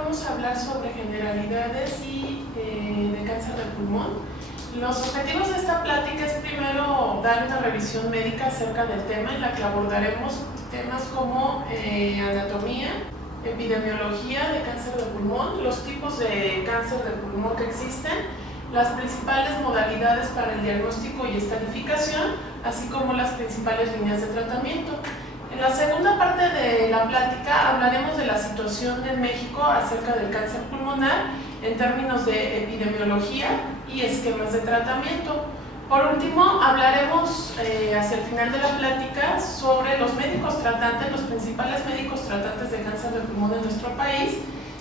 Vamos a hablar sobre generalidades y de cáncer de pulmón. Los objetivos de esta plática es primero dar una revisión médica acerca del tema, en la que abordaremos temas como anatomía, epidemiología de cáncer de pulmón, los tipos de cáncer de pulmón que existen, las principales modalidades para el diagnóstico y estadificación, así como las principales líneas de tratamiento. En la segunda parte de la plática hablaremos de la situación en México acerca del cáncer pulmonar en términos de epidemiología y esquemas de tratamiento. Por último, hablaremos hacia el final de la plática sobre los médicos tratantes, los principales médicos tratantes de cáncer de pulmón en nuestro país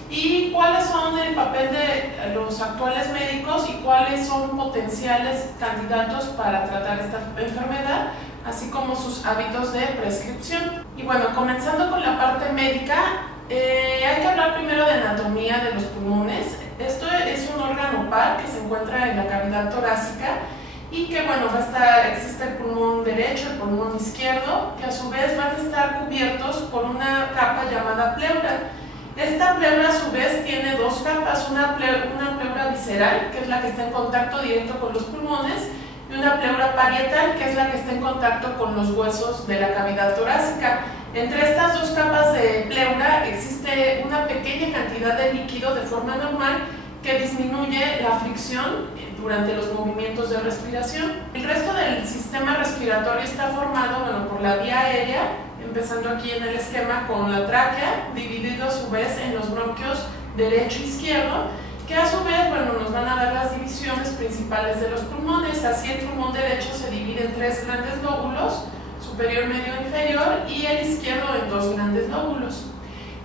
y cuáles son el papel de los actuales médicos y cuáles son potenciales candidatos para tratar esta enfermedad, así como sus hábitos de prescripción. Y bueno, comenzando con la parte médica, hay que hablar primero de anatomía de los pulmones. Esto es un órgano par que se encuentra en la cavidad torácica y que, bueno, existe el pulmón derecho, el pulmón izquierdo, que a su vez van a estar cubiertos por una capa llamada pleura. Esta pleura a su vez tiene dos capas, una pleura visceral, que es la que está en contacto directo con los pulmones, y una pleura parietal, que es la que está en contacto con los huesos de la cavidad torácica. Entre estas dos capas de pleura existe una pequeña cantidad de líquido de forma normal que disminuye la fricción durante los movimientos de respiración. El resto del sistema respiratorio está formado, bueno, por la vía aérea, empezando aquí en el esquema con la tráquea, dividido a su vez en los bronquios derecho e izquierdo, que a su vez, bueno, nos van a dar las divisiones principales de los pulmones. Así, el pulmón derecho se divide en tres grandes lóbulos, superior, medio e inferior, y el izquierdo en dos grandes lóbulos.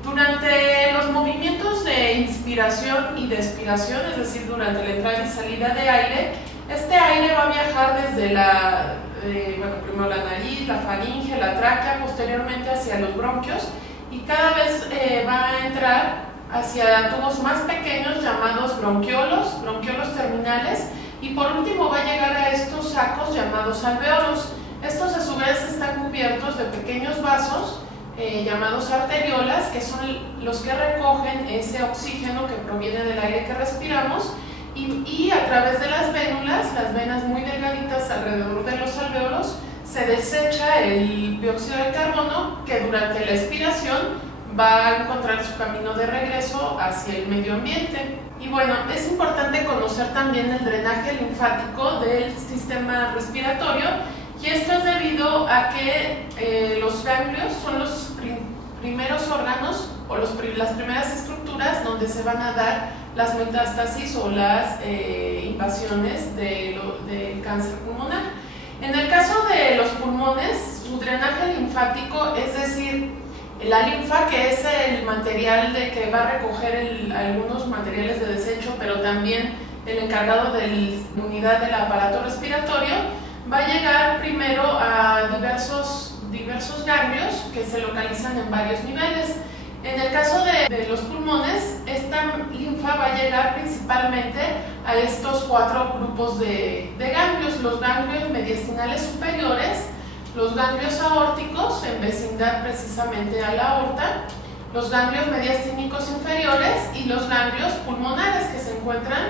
Durante los movimientos de inspiración y de expiración, es decir, durante la entrada y salida de aire, este aire va a viajar desde primero la nariz, la faringe, la tráquea, posteriormente hacia los bronquios, y cada vez va a entrar hacia tubos más pequeños llamados bronquiolos terminales, y por último va a llegar a estos sacos llamados alveolos. Estos a su vez están cubiertos de pequeños vasos llamados arteriolas, que son los que recogen ese oxígeno que proviene del aire que respiramos, y a través de las venas muy delgaditas alrededor de los alveolos, se desecha el dióxido de carbono, que durante la expiración va a encontrar su camino de regreso hacia el medio ambiente. Y bueno, es importante conocer también el drenaje linfático del sistema respiratorio, y esto es debido a que los ganglios son los primeros órganos o las primeras estructuras donde se van a dar las metástasis o las invasiones del cáncer pulmonar. En el caso de los pulmones, su drenaje linfático, es decir, la linfa, que es el material que va a recoger algunos materiales de desecho, pero también el encargado de la unidad del aparato respiratorio, va a llegar primero a diversos ganglios que se localizan en varios niveles. En el caso de los pulmones, esta linfa va a llegar principalmente a estos cuatro grupos de ganglios: los ganglios mediastinales superiores, los ganglios aórticos en vecindad precisamente a la aorta, los ganglios mediastínicos inferiores y los ganglios pulmonares, que se encuentran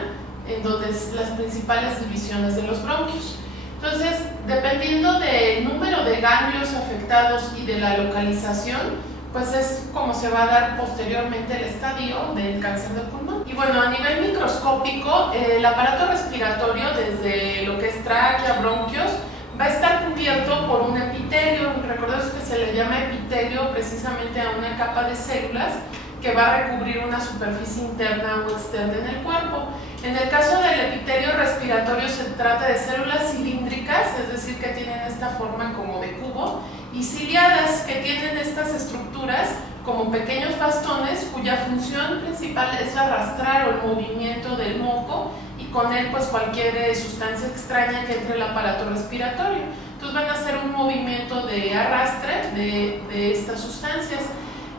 en donde las principales divisiones de los bronquios. Entonces, dependiendo del número de ganglios afectados y de la localización, pues es como se va a dar posteriormente el estadio del cáncer de pulmón. Y bueno, a nivel microscópico, el aparato respiratorio, desde lo que es tráquea, bronquios, va a estar cubierto por un epitelio. Recordemos que se le llama epitelio precisamente a una capa de células que va a recubrir una superficie interna o externa en el cuerpo. En el caso del epitelio respiratorio se trata de células cilíndricas, es decir, que tienen esta forma como de cubo, y ciliadas, que tienen estas estructuras como pequeños bastones cuya función principal es arrastrar el movimiento del moco y con él pues cualquier sustancia extraña que entre al aparato respiratorio. Entonces van a hacer un movimiento de arrastre de estas sustancias.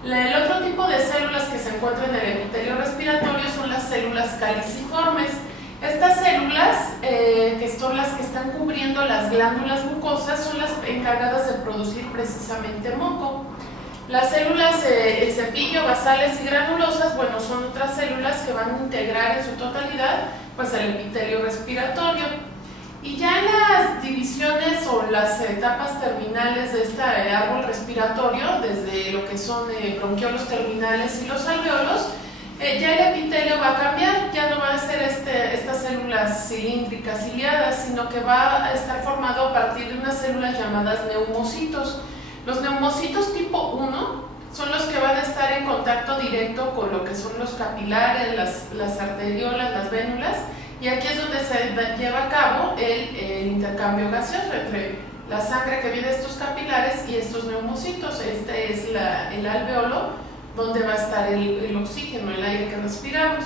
El otro tipo de células que se encuentran en el epitelio respiratorio son las células caliciformes. Estas células, que son las que están cubriendo las glándulas mucosas, son las encargadas de producir precisamente moco. Las células el cepillo, basales y granulosas, bueno, son otras células que van a integrar en su totalidad pues el epitelio respiratorio. Y ya en las divisiones o las etapas terminales de este árbol respiratorio, desde lo que son bronquiolos terminales y los alveolos, ya el epitelio va a cambiar, ya no van a ser estas células cilíndricas ciliadas, sino que va a estar formado a partir de unas células llamadas neumocitos. Los neumocitos tipo 1 son los que van a estar en contacto directo con lo que son los capilares, las arteriolas, las vénulas, y aquí es donde se lleva a cabo el intercambio gaseoso entre la sangre que viene de estos capilares y estos neumocitos. Este es el alveolo, donde va a estar el oxígeno, el aire que respiramos.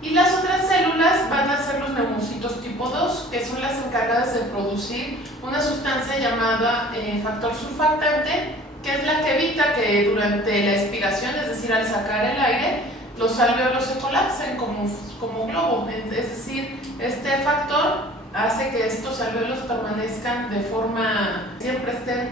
Y las otras células van a ser los neumocitos tipo 2, que son las encargadas de producir una sustancia llamada factor surfactante, que es la que evita que durante la expiración, es decir, al sacar el aire, los alvéolos se colapsen como globo. Es decir, este factor hace que estos alvéolos permanezcan de forma, siempre estén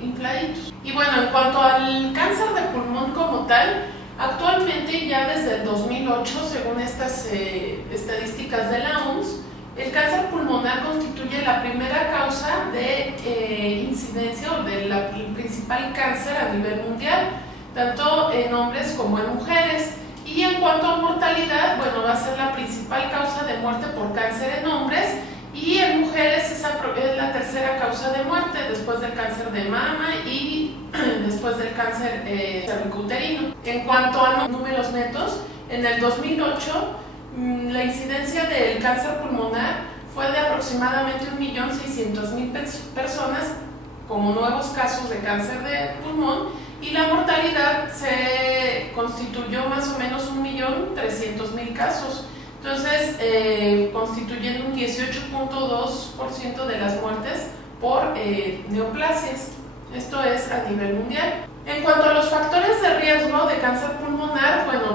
infladitos. Y bueno, en cuanto al cáncer de pulmón como tal, actualmente ya desde el 2008, según estas estadísticas de la OMS, el cáncer pulmonar constituye la primera causa de incidencia o del principal cáncer a nivel mundial, tanto en hombres como en mujeres. Y en cuanto a mortalidad, bueno, va a ser la principal causa de muerte por cáncer en hombres, y en mujeres es la tercera causa de muerte después del cáncer de mama y después del cáncer cervicouterino. En cuanto a números netos, en el 2008 la incidencia del cáncer pulmonar fue de aproximadamente 1.600.000 personas como nuevos casos de cáncer de pulmón, y la mortalidad se constituyó más o menos 1.300.000 casos. Entonces, constituyendo un 18.2% de las muertes por neoplasias. Esto es a nivel mundial. En cuanto a los factores de riesgo de cáncer pulmonar, bueno,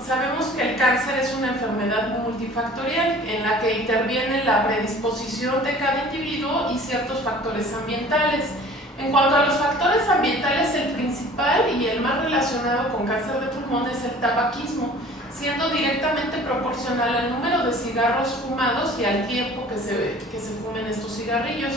sabemos que el cáncer es una enfermedad multifactorial en la que interviene la predisposición de cada individuo y ciertos factores ambientales. En cuanto a los factores ambientales, el principal y el más relacionado con cáncer de pulmón es el tabaquismo, siendo directamente proporcional al número de cigarros fumados y al tiempo que se fumen estos cigarrillos.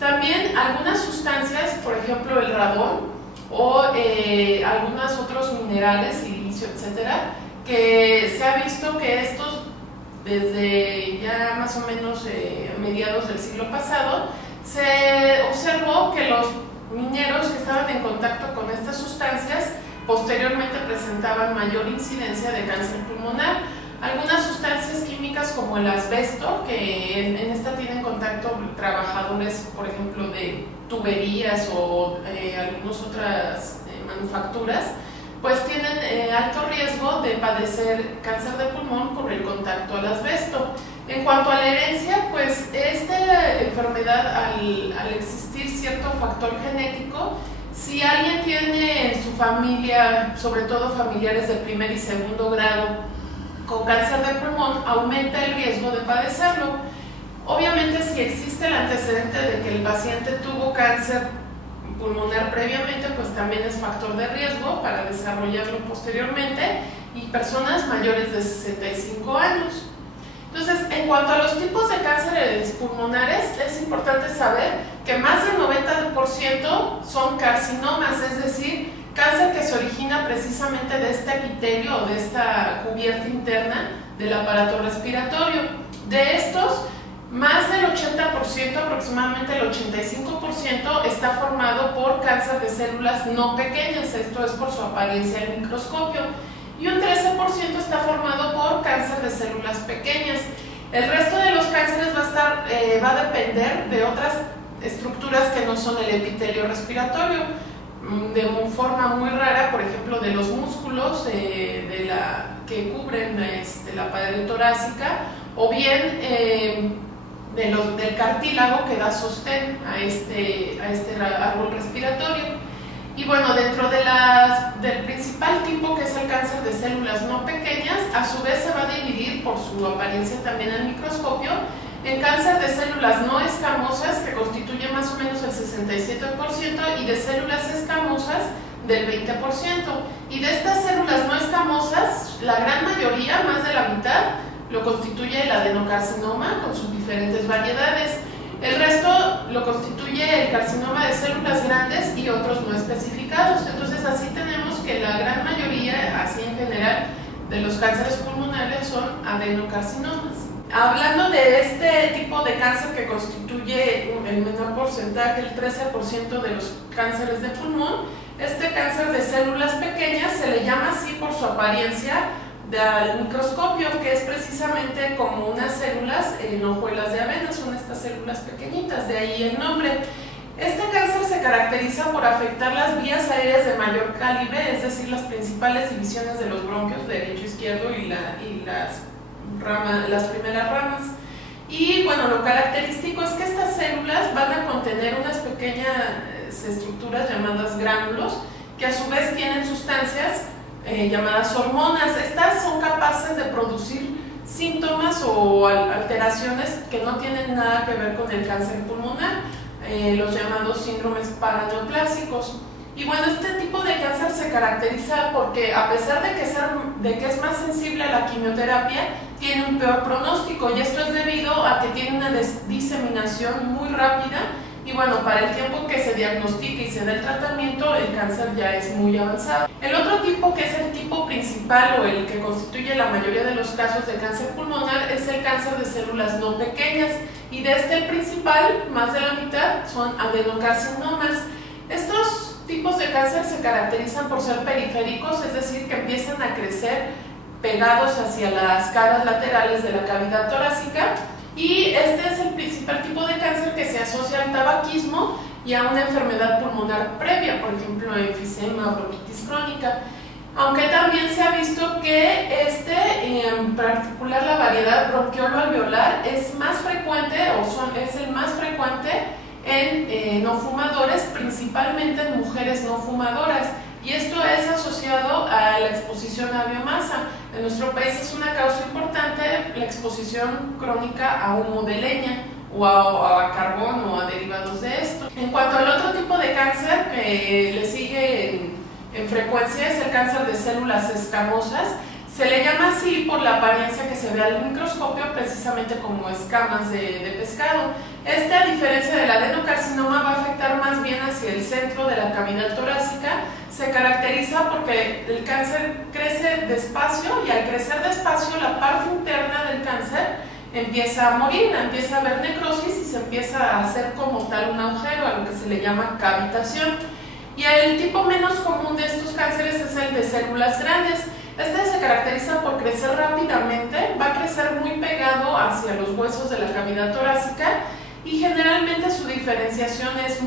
También algunas sustancias, por ejemplo el radón o algunos otros minerales, silicio, etcétera, que se ha visto que estos desde ya más o menos mediados del siglo pasado se observó que los mineros que estaban en contacto con estas sustancias posteriormente presentaban mayor incidencia de cáncer pulmonar. Algunas sustancias químicas como el asbesto, que en esta tienen contacto trabajadores, por ejemplo, de tuberías o algunas otras manufacturas, pues tienen alto riesgo de padecer cáncer de pulmón por el contacto al asbesto. En cuanto a la herencia, pues esta enfermedad, al existir cierto factor genético, si alguien tiene en su familia, sobre todo familiares de primer y segundo grado, con cáncer de pulmón, aumenta el riesgo de padecerlo. Obviamente, si existe el antecedente de que el paciente tuvo cáncer pulmonar previamente, pues también es factor de riesgo para desarrollarlo posteriormente, y personas mayores de 65 años. Entonces, en cuanto a los tipos de cánceres pulmonares, es importante saber que más del 90% son carcinomas, es decir, cáncer que se origina precisamente de este epitelio o de esta cubierta interna del aparato respiratorio. De estos, más del 80%, aproximadamente el 85%, está formado por cáncer de células no pequeñas, esto es por su apariencia al microscopio, y un 13% está formado por cáncer de células pequeñas. El resto de los cánceres va a depender de otras estructuras que no son el epitelio respiratorio, de forma muy rara, por ejemplo, de los músculos que cubren la pared torácica, o bien del cartílago que da sostén a este árbol respiratorio. Y bueno, dentro del principal tipo, que es el cáncer de células no pequeñas, a su vez se va a dividir por su apariencia también al microscopio en cáncer de células no escamosas, que constituye más o menos el 67%, y de células escamosas del 20%. Y de estas células no escamosas, la gran mayoría, más de la mitad, lo constituye el adenocarcinoma con sus diferentes variedades. El resto lo constituye el carcinoma de células grandes y otros no especificados. Entonces así tenemos que la gran mayoría, así en general, de los cánceres pulmonares son adenocarcinomas. Hablando de este tipo de cáncer que constituye el menor porcentaje, el 13% de los cánceres de pulmón, este cáncer de células pequeñas se le llama así por su apariencia del microscopio, que es precisamente como unas células en hojuelas de avena, son estas células pequeñitas, de ahí el nombre. Este cáncer se caracteriza por afectar las vías aéreas de mayor calibre, es decir, las principales divisiones de los bronquios, derecho, izquierdo y las primeras ramas. Y bueno, lo característico es que estas células van a contener unas pequeñas estructuras llamadas gránulos, que a su vez tienen sustancias llamadas hormonas. Estas son capaces de producir síntomas o alteraciones que no tienen nada que ver con el cáncer pulmonar, los llamados síndromes paraneoplásicos. Y bueno, este tipo de cáncer se caracteriza porque, a pesar de que es más sensible a la quimioterapia, tiene un peor pronóstico, y esto es debido a que tiene una diseminación muy rápida. Y bueno, para el tiempo que se diagnostique y se dé el tratamiento, el cáncer ya es muy avanzado. El otro tipo, que es el tipo principal o el que constituye la mayoría de los casos de cáncer pulmonar, es el cáncer de células no pequeñas, y de este el principal, más de la mitad, son adenocarcinomas. Estos tipos de cáncer se caracterizan por ser periféricos, es decir, que empiezan a crecer pegados hacia las caras laterales de la cavidad torácica. Y este es el principal tipo de cáncer que se asocia al tabaquismo y a una enfermedad pulmonar previa, por ejemplo, enfisema o bronquitis crónica. Aunque también se ha visto que en particular la variedad bronquiolo-alveolar es más frecuente, es el más frecuente en no fumadores, principalmente en mujeres no fumadoras. Y esto es asociado a la exposición a biomasa. En nuestro país es una causa importante la exposición crónica a humo de leña o a carbón o a derivados de esto. En cuanto al otro tipo de cáncer que le sigue en frecuencia, es el cáncer de células escamosas. Se le llama así por la apariencia que se ve al microscopio, precisamente como escamas de pescado. A diferencia del adenocarcinoma, va a afectar más bien hacia el centro de la cavidad torácica. Se caracteriza porque el cáncer crece despacio, y al crecer despacio la parte interna del cáncer empieza a morir, empieza a haber necrosis y se empieza a hacer como tal un agujero, a lo que se le llama cavitación. Y el tipo menos común de estos cánceres es el de células grandes. Este se caracteriza por crecer rápidamente, va a crecer muy pegado hacia los huesos de la cavidad torácica, y generalmente su diferenciación es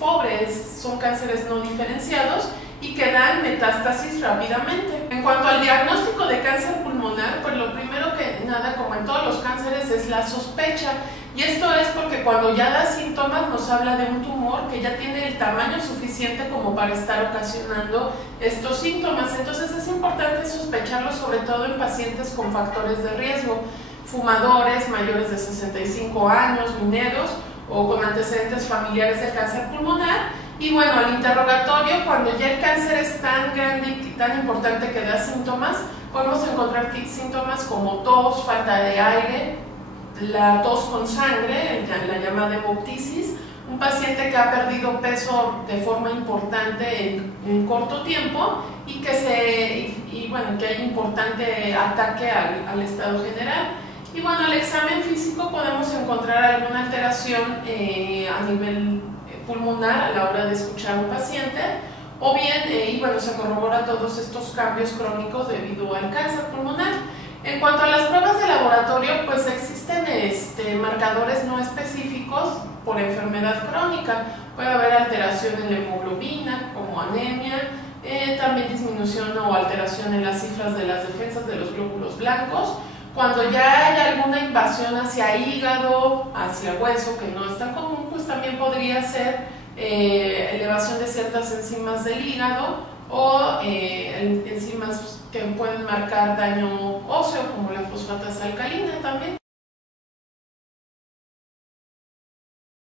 pobre, son cánceres no diferenciados y que dan metástasis rápidamente. En cuanto al diagnóstico de cáncer pulmonar, pues lo primero que nada, como en todos los cánceres, es la sospecha. Y esto es porque cuando ya da síntomas nos habla de un tumor que ya tiene el tamaño suficiente como para estar ocasionando estos síntomas. Entonces es importante sospecharlo, sobre todo en pacientes con factores de riesgo, fumadores mayores de 65 años, mineros o con antecedentes familiares de cáncer pulmonar. Y bueno, al interrogatorio, cuando ya el cáncer es tan grande y tan importante que da síntomas, podemos encontrar síntomas como tos, falta de aire, la tos con sangre, la llamada hemoptisis, un paciente que ha perdido peso de forma importante en corto tiempo y que hay importante ataque al estado general. Y bueno, al examen físico podemos encontrar alguna alteración a nivel pulmonar a la hora de escuchar a un paciente, o bien, se corrobora todos estos cambios crónicos debido al cáncer pulmonar. En cuanto a las pruebas de laboratorio, pues existen marcadores no específicos por enfermedad crónica. Puede haber alteración en la hemoglobina, como anemia, también disminución o alteración en las cifras de las defensas de los glóbulos blancos. Cuando ya hay alguna invasión hacia hígado, hacia hueso, que no es tan común, pues también podría ser elevación de ciertas enzimas del hígado o enzimas que pueden marcar daño óseo, como la fosfatasa alcalina también.